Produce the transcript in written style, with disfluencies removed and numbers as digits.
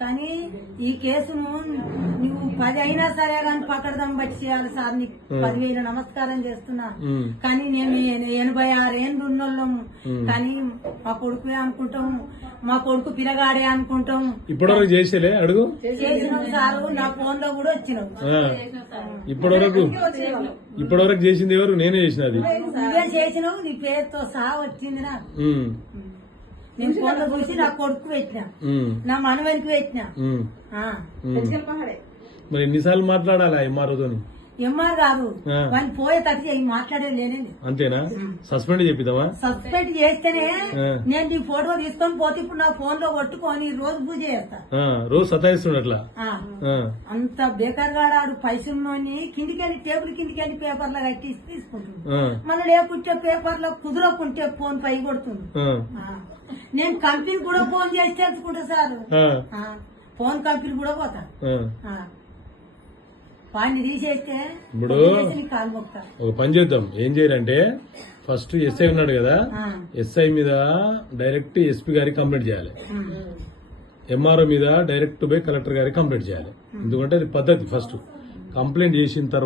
కానీ ఈ కేసును నువ్వు 10 అయినా సరే కానీ పకడదాం బట్టి చేయాలి సార్, నీకు 10,000 నమస్కారం చేస్తున్నా. కానీ నేను 86 ఏళ్ళు ఉన్నోళ్ళము, కానీ మా కొడుకు అనుకుంటాం, మా కొడుకు పిల్లగాడే అనుకుంటాం. ఇప్పటివరకు చేసేలే అడుగు చేసినావు సారు, నా ఫోన్ లో కూడా వచ్చినావు. ఇప్పటివరకు చేసింది ఎవరు? నేనే చేసిన. అది నువ్వే చేసినావు, నీ పేరుతో సహా వచ్చింది నాకు. నేను ఫోన్ లో చూసి నా కొడుకు పెట్టినా, నా మనవనికి పెట్టినా. మరి ఎన్నిసార్లు మాట్లాడాలా ఎంఆర్ఓతోని? ఎంఆర్ కాదు, వాళ్ళు పోయేటట్టు మాట్లాడేది లేనండి. అంతేనా? సస్పెండ్ చెప్పిద్దామా? సస్పెండ్ చేస్తేనే నేను నీ ఫోటో తీసుకొని పోతే ఇప్పుడు నా ఫోన్ లో కొట్టుకొని రోజు పూజ చేస్తా. రోజు సతాయిస్తుండట్లా. అంత బేకార్ గాడాడు పైసల్లోని కిందికెళ్ళి టేబుల్ కిందికెళ్ళి పేపర్లో కట్టి తీసుకుంటుంది. మళ్ళీ లేకుంటే పేపర్లో కుదరకుంటే ఫోన్ పై కొడుతుంది. నేను కంపెనీ కూడా ఫోన్ చేసి తెలుసుకుంటా సార్, ఫోన్ కంపెనీ కూడా పోతా. వాడిని తీసేస్తే ఇప్పుడు కాలు మొక్తా. ఒక పని చేద్దాం, ఏం చేయాలంటే ఫస్ట్ ఎస్ఐ ఉన్నాడు కదా, ఎస్ఐ మీద డైరెక్ట్ ఎస్పీ గారికి కంప్లైంట్ చేయాలి, ఎంఆర్ఓ మీద డైరెక్ట్ పోయి కలెక్టర్ గారికి కంప్లైంట్ చేయాలి. ఎందుకంటే అది పద్ధతి. ఫస్ట్ కంప్లైంట్ చేసిన తర్వాత